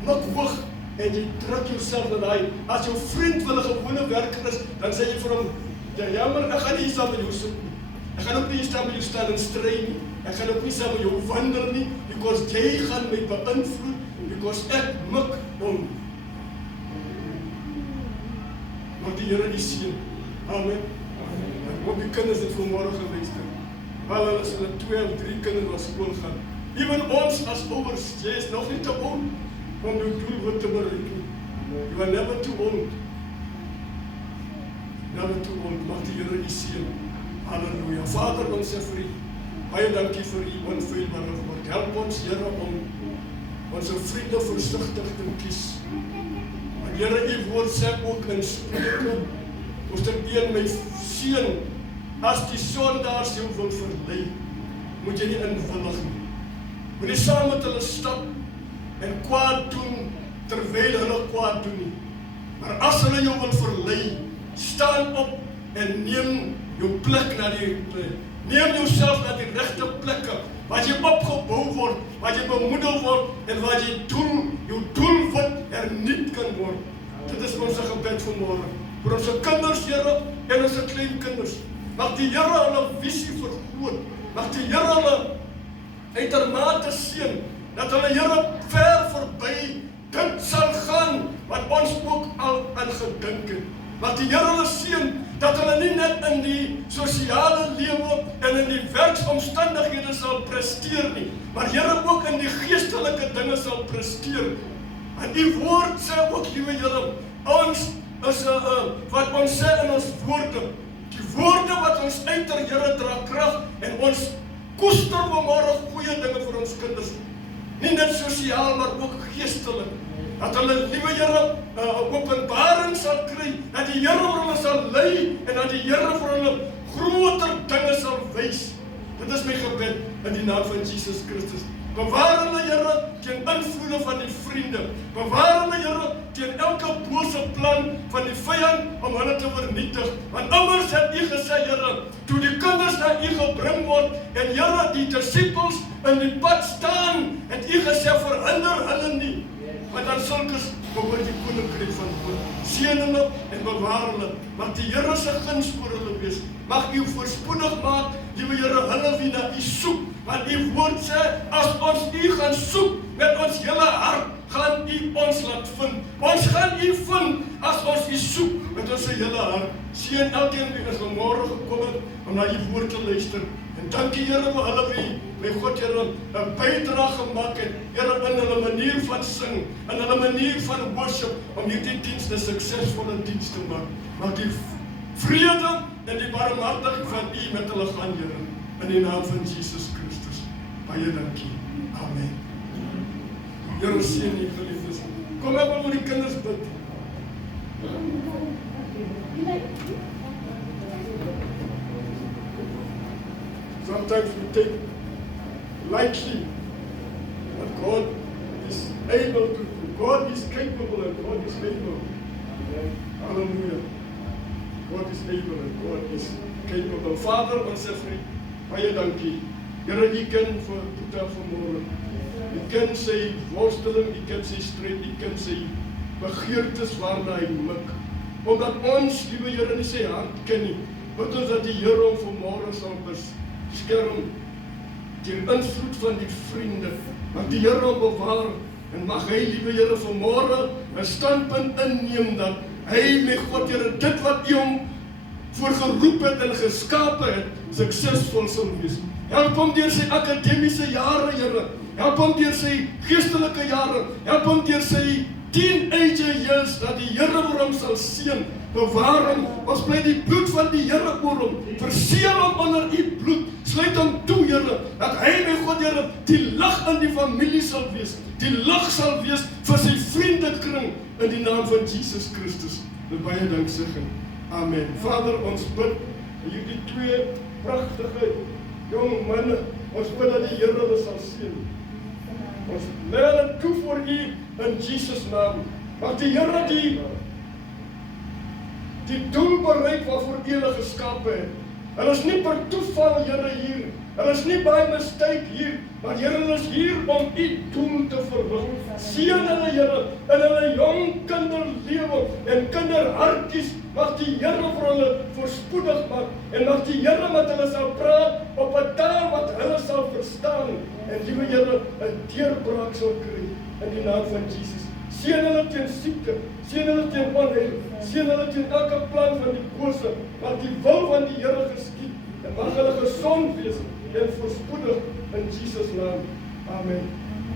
Mik hoog en jy druk jouself na daai. As jou vriend wil 'n gewone werker is, dan sê jy vir hom, ja, jammer, ek gaan nie hier saam met jou sit nie. Ek gaan ook nie hier saam met jou staan en stry nie. Ek gaan ook nie saam met jou wandel nie, because jy gaan my beïnvloed, because ek mik om. Mag die Here die seën. Amen. Ek hoop die kinders het vanmôre geluister. Al hulle is hulle 2 of 3 kinders wat skool gaan. Even ons as ouers, jy is nog nie te oud om jou doel te bereik nie. You are never too old. Never too old. Mag die Here die seën. Halleluja. Vader, ons sê vir U, baie dankie vir U onfeilbare woord. Help ons, Here, om ons vriende versigtig te kies. Want Here, U woord sê ook in Spreuke, hoofstuk 1, my seun, as die sondaars jou wil verlei, moet jy nie inwillig nie. Moenie saam met hulle stap en kwaad doen terwyl hulle kwaad doen nie. Maar as hulle jou wil verlei, staan op en neem jou plek na die neem jouself na die regte plekke, waar jy opgebou word, waar jy bemoedig word en waar jy jou doelwit herniet kan word. Dit is ons gebed vanmôre. Vir ons kinders, Here, en ons kleinkinders. Mag die Here hulle visie vergroot. Mag die Here hulle uitermate seën, dat hulle, Here, ver verby dit sal gaan wat ons ook al aan gedink het. Mag die Here hulle seën, dat hulle nie net in die sosiale lewe en in die werksomstandighede sal presteer nie, maar Here ook in die geestelike dinge sal presteer. En die woord sê ook, liewe Here, ons is wat ons sê in ons woorde, die woorde wat ons uiter, Here, dra krag en ons koester vanmôre goeie dinge vir ons kinders. Nie net sosiaal, maar ook geestelik. Dat hulle, liewe Here, openbaring sal kry, dat die Here vir hulle sal lei en dat die Here vir hulle groter dinge sal wys. Dit is my gebed in die naam van Jesus Christus. Bewaar hulle, Here, teen invloede van die vriende. Bewaar hulle, Here, teen elke bose plan van die vyand om hulle te vernietig. Want immers het U gesê, Here, toe die kinders na U gebring word en Here, die disippels in die pad staan, het U gesê, verhinder hulle nie. Want dan sulkes behoort die koninkryk van God. Seën hulle en bewaar hulle. Mag die Here se guns oor hulle wees. Mag U voorspoedig maak, liewe Here, hulle wie na U soek. Want U woord sê, as ons U gaan soek met ons hele hart, gaan U ons laat vind. Ons gaan U vind as ons U soek met ons hele hart. Seën elkeen wie is vanmôre gekom het om na U woord te luister. En dankie, Here, vir hulle wie, my God, Here, 'n bydrae gemaak het, Here, in hulle manier van sing, in hulle manier van worship, om hierdie diens 'n suksesvolle diens te maak. Mag die vrede en die barmhartigheid van U met hulle gaan, Here, in die naam van Jesus Christus. Baie dankie. Amen. Here seën U, geliefdes. Kom ek wil vir die kinders bid. Sometimes we take lightly that God is able to do. God is capable and God is able. Hallelujah. God is able and God is capable. Vader, ons sê vir U, baie dankie. Here, U ken vir Boeta vanmôre. U ken sy worsteling, U ken sy stryd, U ken sy begeertes waarna hy mik. Omdat ons, liewe Here, nie sy hart ken nie, bid ons dat die Here hom vanmôre sal beskerm deur invloed van die vriende. Mag die Here hom bewaar en mag hy, liewe Here, vanmôre 'n standpunt inneem dat hy, my God, Here, dit wat U hom voor geroep het en geskape het, suksesvol sal wees. Help hom deur sy akademiese jare, Here. Help hom deur sy geestelike jare. Help hom deur sy teenager years, dat die Here vir hom sal seën. Bewaar hom. Ons bly die bloed van die Here oor hom. Verseël hom onder U bloed. Sluit hom toe, Here, dat hy, my God, Here, die lig in die familie sal wees. Die lig sal wees vir sy vriendekring in die naam van Jesus Christus. Met baie danksegging. Amen. Vader, ons bid hierdie twee pragtige jong manne. Ons bid dat die Here hulle sal seën. Ons lê hulle toe vir U in Jesus naam. Mag die Here die doel bereik waarvoor U hulle geskape het. Hulle is nie per toeval, Here, hier. Hulle is nie by mistake hier, maar Here, hulle is hier om U doel te vervul. Seën hulle, Here, in hulle jong kinderlewe en kinderhartjies. Mag die Here vir hulle voorspoedig maak en mag die Here met hulle sal praat op 'n taal wat hulle sal verstaan en liewe Here 'n deurbraak sal kry in die naam van Jesus. Seën hulle teen siekte, seën hulle teen onheil, seën hulle teen elke plan van die bose. Mag die wil van die Here geskied en mag hulle gesond wees en voorspoedig in Jesus naam. Amen.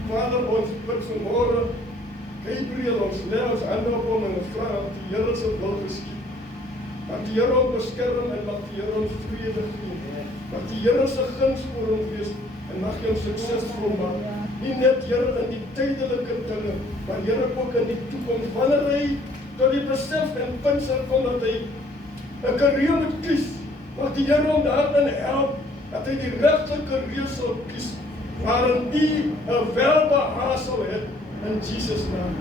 Vader, ons bid vanmôre, Gabriel, ons lê ons hande op hom en ons vra dat die Here se wil geskied. Mag die Here hom beskerm en mag die Here hom vrede gee. Mag die Here se guns oor hom wees en mag hy hom suksesvol maak. Nie net, Here, in die tydelike dinge, maar Here ook in die toekoms. Wanneer hy tot die besef en punt sal kom dat hy 'n karier moet kies, mag die Here hom daarin help dat hy die regte karier sal kies waarin U 'n welbehae sal hê in Jesus naam.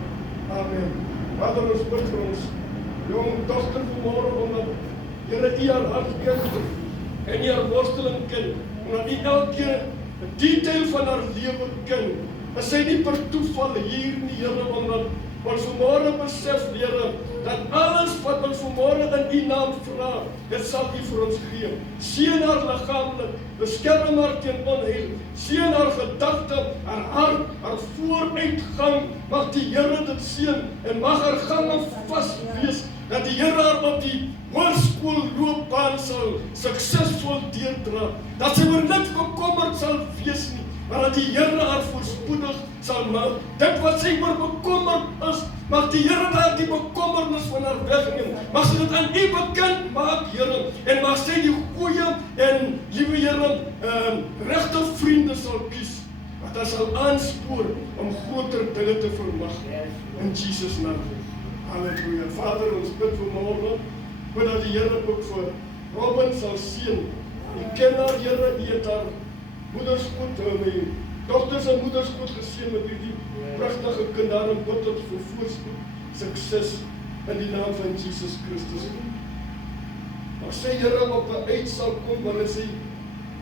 Amen. Vader, ons bid vir ons jong dogter vanmôre, omdat Here U haar hart ken en U haar worsteling ken, omdat U elke detail van haar lewe ken. Is sy nie per toeval hier nie, Here, omdat ons vanmôre besef, Here, dat alles wat ons vanmôre in U naam vra, dit sal U vir ons gee. Seën haar liggaamlik, beskerm haar teen onheil, seën haar gedagte, haar hart, haar vooruitgang, mag die Here dit seën en mag haar gange vas wees dat die Here haar op die hoërskoolloopbaan sal suksesvol deurdra, dat sy oor niks bekommerd sal wees nie, maar dat die Here haar voorspoedig sal maak. Dit wat sy oor bekommerd is, mag die Here daar die bekommernis van haar wegneem. Mag sy dit aan U bekend maak, Here, en mag sy die goeie en liewe Here, regte vriende sal kies, wat haar sal aanspoor om groter dinge te vermag. In Jesus naam. Halleluja. Vader, ons bid vanmorgen, bid dat die Here ook vir Robin sal seën. U ken haar, Here, U het haar moedersgoed, my dogters en moedersgoed geseën met hierdie pragtige kind, daarom bid ons vir voorspoed, sukses in die naam van Jesus Christus. Maar sy Here op 'n uit sal kom, wanneer sy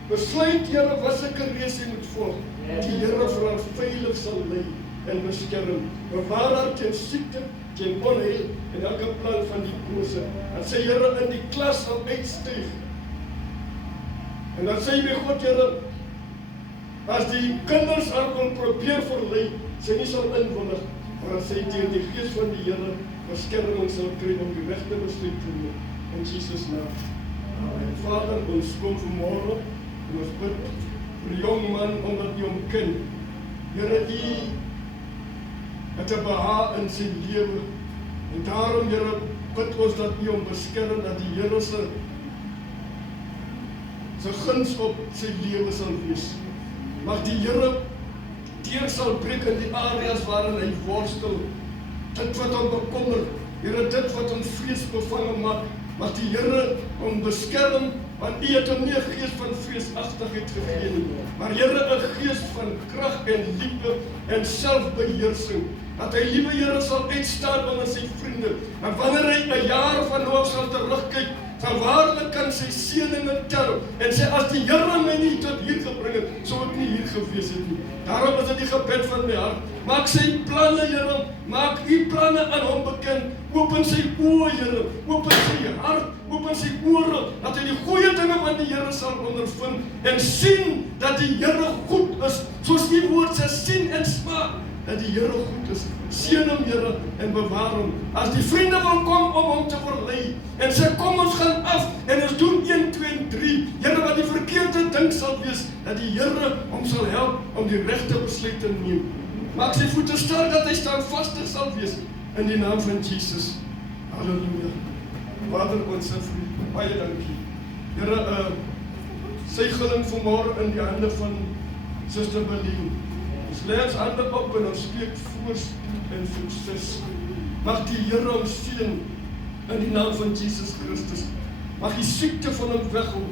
besluit, Here, wat sy karier sy moet volg. Die Here vir haar veilig sal lei en beskerm. Bewaar haar teen siekte, teen onheil en elke plan van die bose. En sy Here in die klas sal uitstyg. En dan sê my God, Here, as die kinders haar wil probeer verlei, sy nie sal inwillig, maar as sy deur die gees van die Here beskerming sal kry om die regte besluit te neem. In Jesus naam. Amen. Vader, ons kom vanmorgen en ons bid vir die jong man omdat U hom ken. Here, U het 'n behaag in sy lewe. En daarom, Here, bid ons dat U hom beskerm, dat die Here se guns op sy lewe sal wees. Mag die Here deur sal breek in die areas waarin hy worstel. Dit wat hom bekommer, Here, dit wat hom vrees bevange maak, mag die Here hom beskerm, want U het hom nie 'n gees van vreesagtigheid gegee nie, maar Here 'n gees van krag en liefde en selfbeheersing. Dat hy, liewe Here, sal uitstaan onder sy vriende. En wanneer hy 'n jaar van hoop sal terugkyk, sal waarlik kan sy seëninge tel en sê, as die Here my nie tot hier gebring het, sou ek nie hier gewees het nie. Daarom is dit die gebed van my hart. Maak sy planne, Here, maak U planne aan hom bekend. Open sy oë, Here, open sy hart, open sy ore, dat hy die goeie dinge van die Here sal ondervind en sien dat die Here goed is, soos U woord sê, sien en smaak dat die Here goed is. Seën hom, Here, en bewaar hom. As die vriende wil kom om hom te verlei en sê, kom ons gaan af en ons doen 1, 2 en 3, Here, wat die verkeerde ding sal wees, dat die Here hom sal help om die regte besluit te neem. Maak sy voete sterk dat hy standvastig sal wees in die naam van Jesus. Halleluja. Vader, ons sê vir U baie dankie. Here, sy gulling vanmorgen in die hande van Suster Berlin. Ons lê ons hande op en ons spreek voorspoed en sukses. Mag die Here hom seën in die naam van Jesus Christus. Mag die siekte van hom weghou.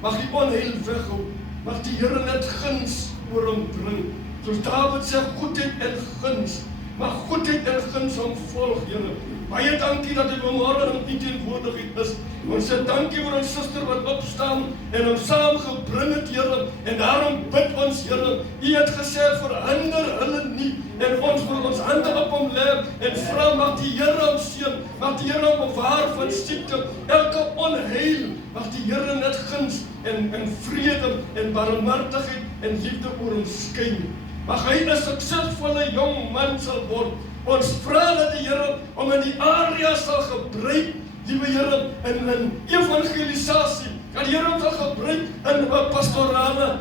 Mag die onheil weghou. Mag die Here net guns oor hom bring. Soos Dawid sê, goedheid en guns. Mag goedheid en guns hom volg, Here. Baie dankie dat hy vanmorgen in U teenwoordigheid is. Ons sê dankie vir ons suster wat opstaan en hom saam gebring het, Here. En daarom bid ons, Here, U het gesê, verhinder hulle nie. En ons wil ons hande op hom lê en vra, mag die Here hom seën, mag die Here hom bewaar van siekte, elke onheil, mag die Here net guns en vrede en barmhartigheid en liefde oor ons skyn. Mag hy 'n suksesvolle jong man sal word. Ons vra dat die Here om in die area sal gebruik, liewe Here, in evangelisasie. Dat die Here sal gebruik in 'n pastorale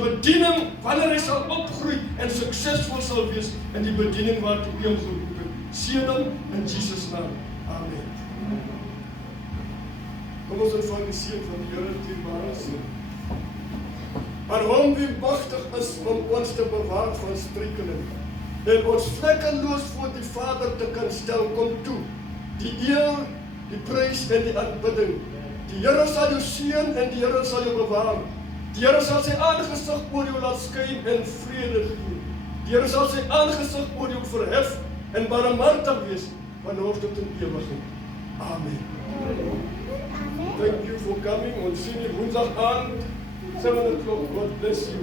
bediening, wanneer hy sal opgroei en suksesvol sal wees in die bediening waartoe U hom geroep het. Seën hom in Jesus naam. Amen. Kom ons ontvang die seën van die Here, dierbare seun. Maar hom wie magtig is om ons te bewaar van struikeling en ons vlekkeloos voor die Vader te kan stel, kom toe. Die eer, die prys en die aanbidding. Die Here sal jou seën en die Here sal jou bewaar. Die Here sal sy aangesig oor jou laat skyn en vrede gee. Die Here sal sy aangesig oor jou verhef en barmhartig wees van nou tot in ewigheid. Amen. Thank you for coming. Ons sien u Woensdag aand 7 o'clock. God bless you.